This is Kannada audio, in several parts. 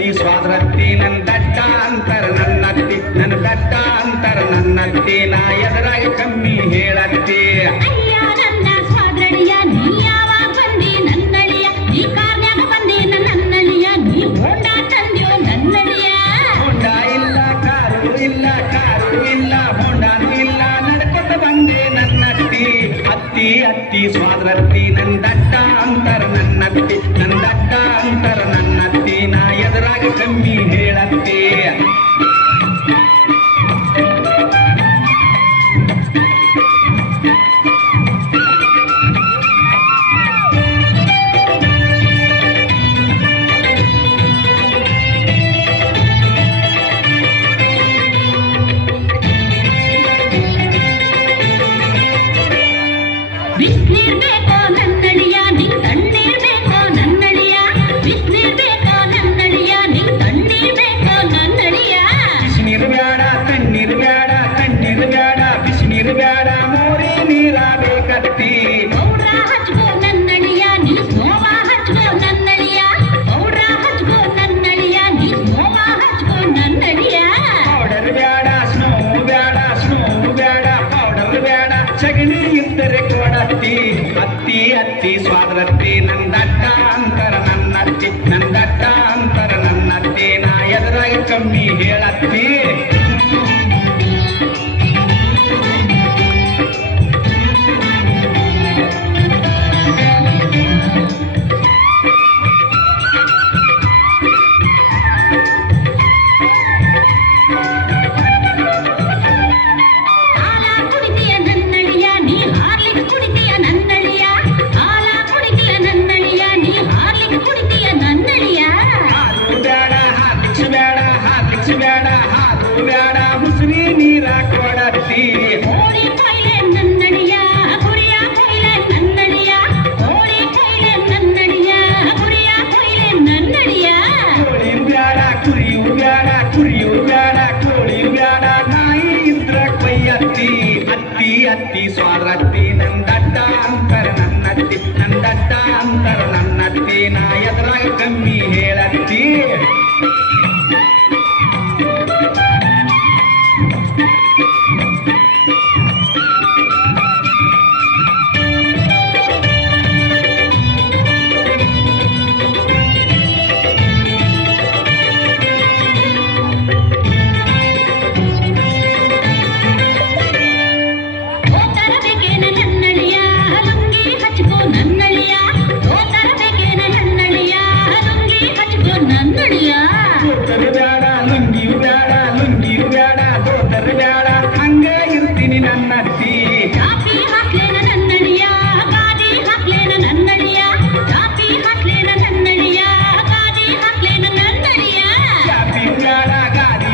ಅತ್ತಿ ಸ್ವಾದ್ರತ್ತಿ ನನ್ನ ದಡ್ಡ ಅಂತರ ನನ್ನತ್ತಿ ನನ್ನ ದಡ್ಡ ಅಂತರ ನನ್ನತ್ತಿ ನಾ ಎದುರಾಗಿ ಕಮ್ಮಿ ಹೇಳತ್ತಿ ಅಯ್ಯ ನನ್ನ ಸ್ವಾದ್ರಡಿಯ ನೀ ಯಾವಾಗ ಬಂದಿ ನನ್ನಳಿಯ ನೀ ಕಾರ್ನ್ಯಾಗ ಬಂದಿ ನನ್ನಳಿಯ ನೀ ಹೋಂಡ ತಂದ್ಯೋ ನನ್ನಳಿಯ ಹೋಂಡ ಇಲ್ಲ ಕಾರು ಇಲ್ಲ ಹೋಂಡಾನು ಇಲ್ಲ ನಡ್ಕೊತ ಬಂದೆ ನನ್ನತ್ತಿ ಅತ್ತಿ ಅತ್ತಿ ಸ್ವಾದ್ರತ್ತಿ ನನ್ನ ದಡ್ಡ ಅಂತರ ನನ್ನತ್ತಿ ನನ್ನ ದಡ್ಡ ಅಂತರ ನನ್ನತ್ತಿ ನಾ ಎದುರಾಗಿ ಕಮ್ಮಿ ಹೇಳತ್ತಿ ಬಿಸ್ನೀರ್ ಬೇಕೋ ನನ್ನಳಿಯ ನಿಂಗ್ ತಣ್ಣೀರ್ ಬೇಕೋ ನನ್ನಳಿಯ ಬಿಸ್ನೀರ್ ಬೇಕೋ ನನ್ನಳಿಯ ನಿಂಗ್ ತಣ್ಣೀರ್ ಬೇಕೋ ನನ್ನಳಿಯ ಬಿಸಿನೀರು ಬೇಡ ತಣ್ಣೀರು ಬೇಡ ಬಿಸಿನೀರು ಬೇಡ ಮೋರಿ ನೀರ ಬೇಕತ್ತಿ ಪೌಡ್ರ ಹಚ್ಕೋ ನನ್ನಳಿಯ ನೀ ಸೋಮ ಹಚ್ಕೋ ನನ್ನಳಿಯ ಪೌಡ್ರ ಹಚ್ಕೋ ನನ್ನಳಿಯ ನೀ ಸೋಮ ಹಚ್ಕೋ ನನ್ನಳಿಯ ಪೌಡರ್ ಬೇಡ ಸ್ನೋ ಬೇಡ ಪೌಡರ್ ಬೇಡ ಸಗಣಿ ಇದ್ದರೆ ಕೊಡತ್ತಿ ಅತ್ತಿ ಅತ್ತಿ ಸ್ವಾದ್ರತ್ತಿ ನನ್ನ ದಡ್ಡ ಅಂತರ ನನ್ನತ್ತಿ ನನ್ನ ದಡ್ಡ ಅಂತರ ನನ್ನತ್ತಿ ನಾ ಎದುರಾಗಿ ಕಮ್ಮಿ ಹೇಳತ್ತಿ ಹಾಲ ಕುಡಿತೀಯ ನನ್ನಳಿಯ ನೀ ಹಾರ್ಲಿಕ್ ಕುಡಿತೀಯ ನನ್ನಳಿಯ ಹಾಲ ಕುಡಿತೀಯ ನನ್ನಳಿಯ ನೀ ಹಾರ್ಲಿಕ್ ಕುಡಿತೀಯ ನನ್ನಳಿಯ ಹಾಲು ಬೇಡ ಹಾರ್ಲಿಕ್ಸ್ ಬೇಡ ಹಾಲು ಬೇಡ ಮುಸುರಿ ನೀರ ಕೊಡತ್ತಿ ಕೋಳಿ ಕೊಯ್ಲೆ ನನ್ನಳಿಯ ಕುರಿಯ ಕೊಯ್ಲೆ ನನ್ನಳಿಯ ಕೋಳಿ ಕೊಯ್ಲೆ ನನ್ನಳಿಯ ಕುರಿಯ ಕೊಯ್ಲೆ ನನ್ನಳಿಯ ಕೋಳಿಯು ಬೇಡ ಕುರಿಯು ಬೇಡ ಕೋಳಿಯು ಬೇಡ ನಾಯಿ ಇದ್ರ ಕೊಯ್ಯತ್ತಿ ಅತ್ತಿ ಅತ್ತಿ ಸ್ವಾದ್ರತ್ತಿ ನನ್ನ ದಡ್ಡ ಅಂತರ ನನ್ನತ್ತಿ ನನ್ನ ದಡ್ಡ ಅಂತರ ನನ್ನತ್ತಿ ನಾ ಎದುರಾಗ ಕಮ್ಮಿ ಹೇಳತ್ತಿ ಓತರ ಬೇಕೇನ ನನ್ನಳಿಯ ಲುಂಗಿ ಹಚ್ಕೋ ನನ್ನಳಿಯ ಓತರ ಬೇಕೇನ ನನ್ನಳಿಯ ಲುಂಗಿ ಹಚ್ಕೋ ನನ್ನಳಿಯ ದೋತರು ಬೇಡ ಲುಂಗಿಯು ಬೇಡ ದೋತರು ಬೇಡ ಹಂಗ ಇರ್ತೀನಿ ನನ್ನತ್ತಿ ಚಾಪಿ ಹಾಕ್ಲೇನ ನನ್ನಳಿಯ ಗಾಡಿ ಹಾಕ್ಲೇನ ನನ್ನಳಿಯ ಚಾಪಿ ಹಾಕ್ಲೇನ ನನ್ನಳಿಯ ಗಾಡಿ ಹಾಕ್ಲೇನ ನನ್ನಳಿಯ ಚಾಪಿ ಬೇಡ ಗಾಡಿ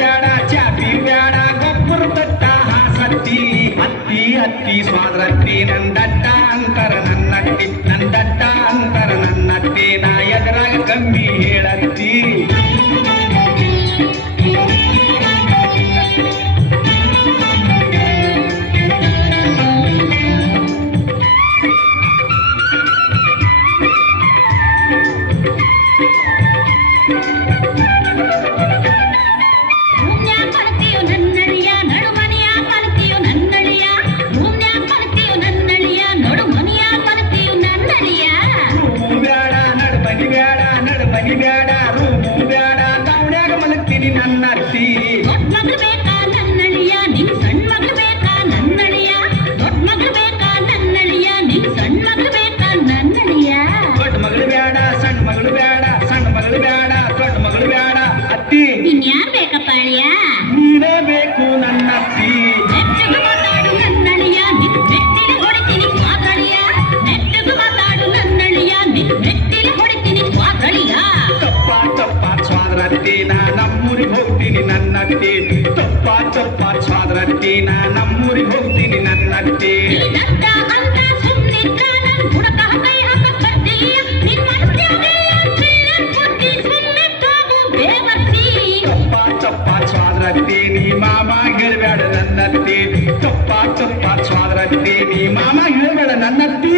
ಬೇಡ ಚಾಪಿ ಬೇಡ ಗೊಬ್ಬರ ತಟ್ಟ ಹಾಸತ್ತಿ ಅತ್ತಿ ಅತ್ತಿ ಸ್ವಾದ್ರತ್ತಿ ನನ್ನ ದಡ್ಡ ಅಂತರ ನನ್ನತ್ತಿ ನನ್ನ ದಡ್ಡ ಅಂತರ ನನ್ನತ್ತಿ ನಾ ಎದುರಾಗ ಕಮ್ಮಿ ಹೇಳತ್ತಿ ಭೂಮ್ಯಾಗ ಕಲ್ತಿಯೋ ನನ್ನಳಿಯ ನಡುಮನಿಯಾಗ ಕಲ್ತಿಯೋ ನನ್ನಳಿಯ ಭೂಮ್ಯಾಗ ಕಲ್ತಿಯೋ ನನ್ನಳಿಯ ನಡುಮನಿಯಾಗ ಕಲ್ತಿಯೋ ನನ್ನಳಿಯ ರೂಮು ಬೇಡ ನಡುಮನಿ ಬೇಡ ರೂಮು ಬೇಡ ದೌಡ್ಯಾಗ ಮಲಗ್ತೀನಿ ನನ್ನತ್ತಿ ದೊಡ್ಡ ಮಗಳು ಬೇಕಾ ನನ್ನಳಿಯ ನಿನ್ ಸಣ್ಣ ಮಗಳು ಬೇಕಾ ನನ್ನಳಿಯ ದೊಡ್ಡ ಮಗಳು ಬೇಕಾ ನನ್ನಳಿಯ ನಿನ್ ಸಣ್ಣ ಮಗಳು ಬೇಕಾ ನನ್ನಳಿಯ ದೊಡ್ಡ ಮಗಳು ಬೇಡ ಸಣ್ಣ ಮಗಳು ಬೇಡ ದೊಡ್ಡ ಮಗಳು ಬೇಡ ಅತ್ತಿ ಇನ್ಯಾರ್ ಬೇಕಪ್ಪ ಅಳಿಯ ನೀನೇ ಬೇಕು ನನ್ನತ್ತಿ ನೆಟ್ಟಗೆ ಮಾತಾಡು ನನ್ನಳಿಯ ನಿನ್ ಮೆಟ್ಟಿಲಿ ಹೊಡಿತೀನಿ ಸ್ವಾದಳಿಯ ನೆಟ್ಟಗೆ ಮಾತಾಡು ನನ್ನಳಿಯ ನಿನ್ ಮೆಟ್ಟಿಲಿ ಹೊಡಿತೀನಿ ಸ್ವಾದಳಿಯ ತಪ್ಪ ಸ್ವಾದ್ರತ್ತಿ ನಾ ನಮ್ಮೂರಿಗೆ ಹೋಗ್ತೀನಿ ನನ್ನತ್ತಿ ತಪ್ಪ ಸ್ವಾದ್ರತ್ತಿ ನಾ ನಮ್ಮೂರಿಗೆ ಹೋಗ್ತೀನಿ ನನ್ನತ್ತಿ ನೀ ದಡ್ಡ ಅಂತ ಸುಮ್ನಿದ್ರ ನನ್ ಬುಡಕ ಕೈ ಹಾಕಕ್ ಬರ್ತೀಯ ನಿನ್ ಮನಸ್ಸಿಗೆ ಬುದ್ಧಿ ಸುಮ್ಮನೆ ತಾವು ಬೇವರ್ಸಿ ತಪ್ಪ ಸ್ವಾದ್ರತ್ತಿ ನೀ ಮಾಮ ಹೇಳ್ಬೇಡ ನನ್ನತ್ತಿ ತಪ್ಪ ಸ್ವಾದ್ರತ್ತಿ ನೀ ಮಾಮ ಹೇಳ್ಬೇಡ ನನ್ನತ್ತಿ